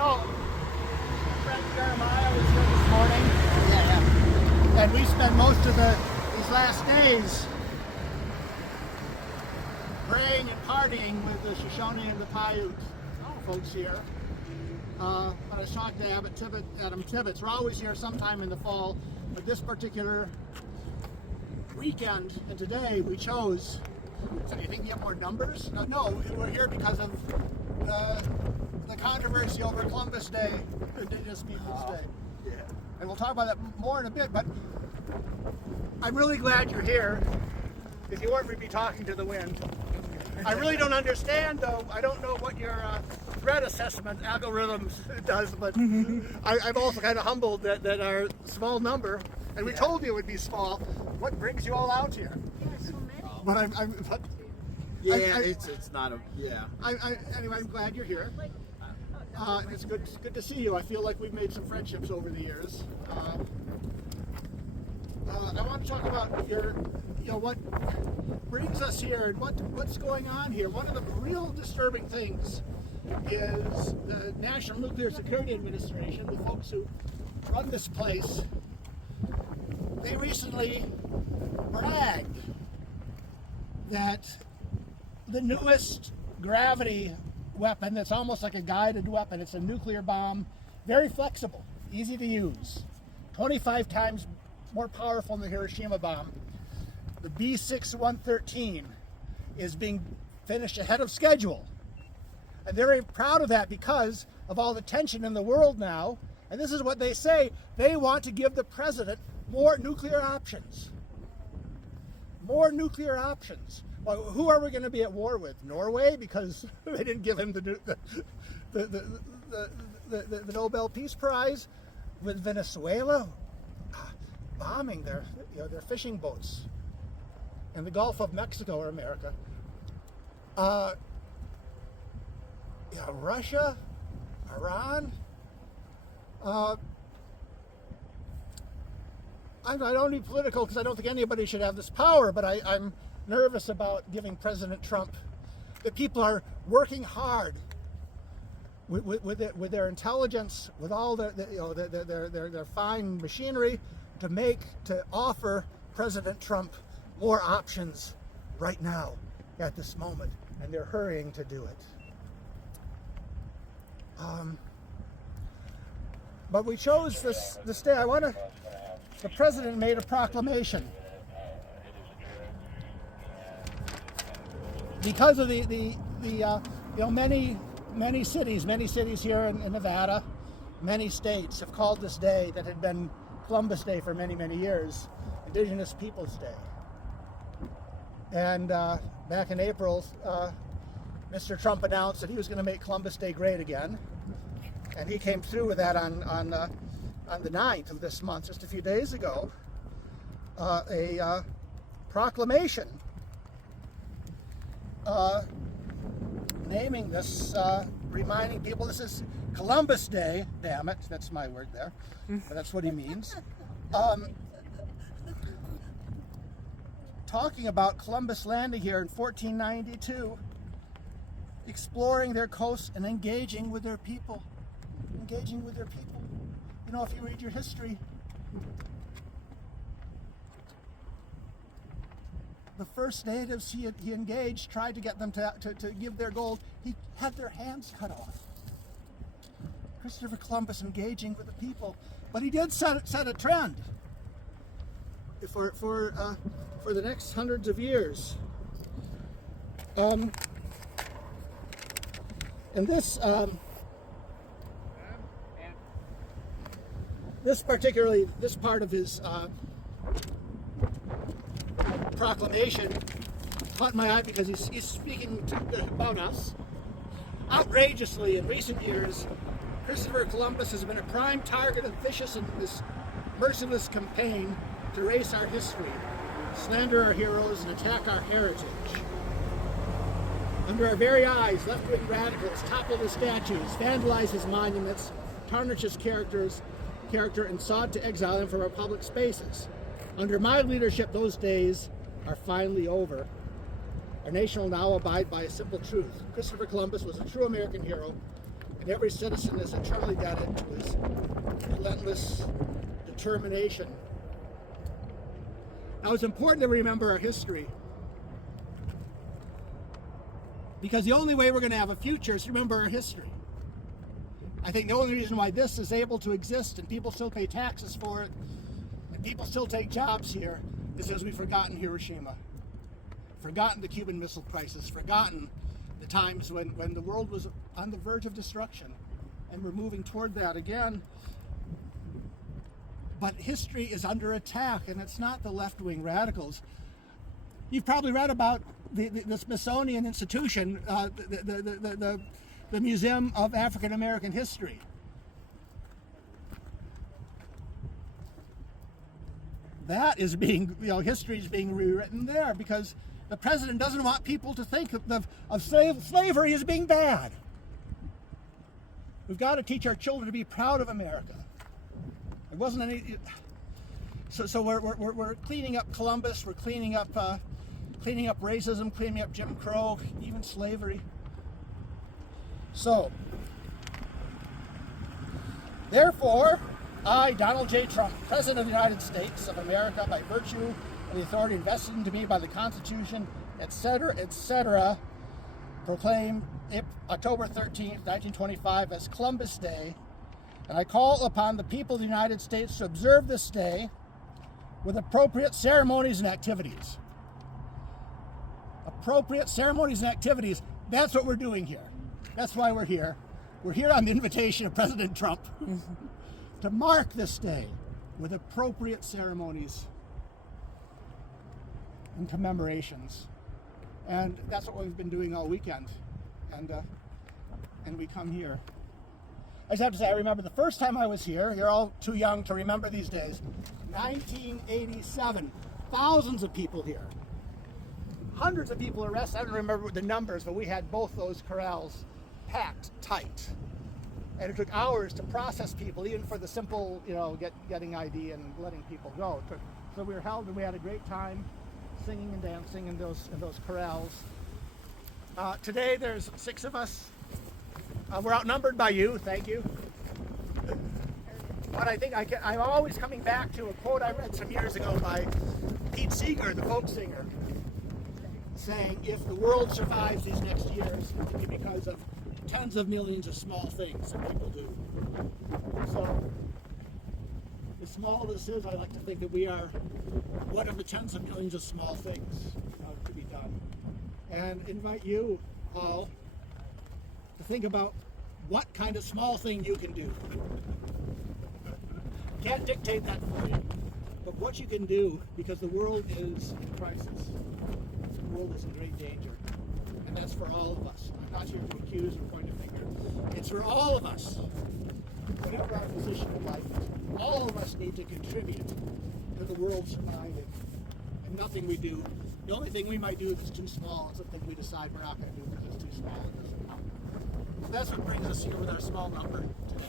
know, friend Jeremiah was here this morning. Yeah. And we spent most of these last days praying and partying with the Shoshone and the Paiute folks here. But I was talking to Adam Tibbetts. We're always here sometime in the fall, but this particular weekend and today we chose. So do you think you have more numbers? No, we're here because of the controversy over Columbus Day, Indigenous Peoples Day. Yeah. And we'll talk about that more in a bit, but I'm really glad you're here. If you weren't, we'd be talking to the wind. I really don't understand, though. I don't know what your threat assessment algorithms does, but I'm also kind of humbled that our small number, and we told you it would be small. What brings you all out here? So many. But It's not a, yeah. Anyway, I'm glad you're here. It's good to see you. I feel like we've made some friendships over the years. I want to talk about what brings us here and what's going on here. One of the real disturbing things is the National Nuclear Security Administration, the folks who run this place. They recently bragged that the newest gravity weapon that's almost like a guided weapon, it's a nuclear bomb, very flexible, easy to use, 25 times more powerful than the Hiroshima bomb. The B6113 is being finished ahead of schedule. And they're very proud of that because of all the tension in the world now. And this is what they say. They want to give the president more nuclear options. More nuclear options. Well, who are we going to be at war with? Norway, because they didn't give him the Nobel Peace Prize. With Venezuela, bombing their fishing boats in the Gulf of Mexico or America. Russia, Iran. I don't be political because I don't think anybody should have this power, but I'm nervous about giving President Trump. The people are working hard with their intelligence, with all their fine machinery to offer President Trump more options right now at this moment, and they're hurrying to do it. But we chose this day. The president made a proclamation because of the many cities here in Nevada, many states have called this day that had been Columbus Day for many years, Indigenous Peoples Day. And back in April, Mr. Trump announced that he was going to make Columbus Day great again, and he came through with that on the 9th of this month, just a few days ago, a proclamation naming this, reminding people this is Columbus Day. Damn it, that's my word there. But that's what he means. Talking about Columbus landing here in 1492, exploring their coast and engaging with their people. You know, if you read your history, the first natives he engaged, tried to get them to give their gold. He had their hands cut off. Christopher Columbus engaging with the people, but he did set a trend for the next hundreds of years. And this part of his proclamation caught my eye because he's speaking about us. Outrageously, in recent years, Christopher Columbus has been a prime target of vicious and this merciless campaign to erase our history, slander our heroes, and attack our heritage. Under our very eyes, left-wing radicals topple his statues, vandalize his monuments, tarnish his character, and sought to exile him from our public spaces. Under my leadership, those days are finally over. Our nation will now abide by a simple truth. Christopher Columbus was a true American hero, and every citizen is eternally indebted to his relentless determination. Now, it's important to remember our history, because the only way we're going to have a future is to remember our history. I think the only reason why this is able to exist and people still pay taxes for it and people still take jobs here is because we've forgotten Hiroshima, forgotten the Cuban Missile Crisis, forgotten the times when the world was on the verge of destruction, and we're moving toward that again. But history is under attack, and it's not the left-wing radicals. You've probably read about the Smithsonian Institution, the Museum of African American History. That is being, history is being rewritten there because the president doesn't want people to think of slavery as being bad. We've got to teach our children to be proud of America. It wasn't any. So we're cleaning up Columbus. We're cleaning up racism, cleaning up Jim Crow, even slavery. So, therefore, I, Donald J. Trump, President of the United States of America, by virtue of the authority invested into me by the Constitution, etc., proclaim October 13th, 1925 as Columbus Day, and I call upon the people of the United States to observe this day with appropriate ceremonies and activities. Appropriate ceremonies and activities, that's what we're doing here. That's why we're here. We're here on the invitation of President Trump to mark this day with appropriate ceremonies and commemorations. And that's what we've been doing all weekend. And we come here. I just have to say, I remember the first time I was here, you're all too young to remember these days, 1987, thousands of people here. Hundreds of people arrested. I don't remember the numbers, but we had both those corrals packed tight. And it took hours to process people, even for the simple, getting ID and letting people go. So we were held and we had a great time singing and dancing in those corrals. Today there's 6 of us. We're outnumbered by you, thank you. But I think I'm always coming back to a quote I read some years ago by Pete Seeger, the folk singer, saying, if the world survives these next years, it will be because of tens of millions of small things that people do. So, as small as this is, I like to think that we are one of the tens of millions of small things to be done. And invite you all to think about what kind of small thing you can do. Can't dictate that for you, but what you can do, because the world is in crisis. The world is in great danger. And that's for all of us. I'm not here to accuse or point a finger. It's for all of us. Whatever our position in life is, all of us need to contribute to the world surviving. And nothing we do, the only thing we might do if it's too small is something we decide we're not going to do because it's too small. It doesn't count. So that's what brings us here with our small number today.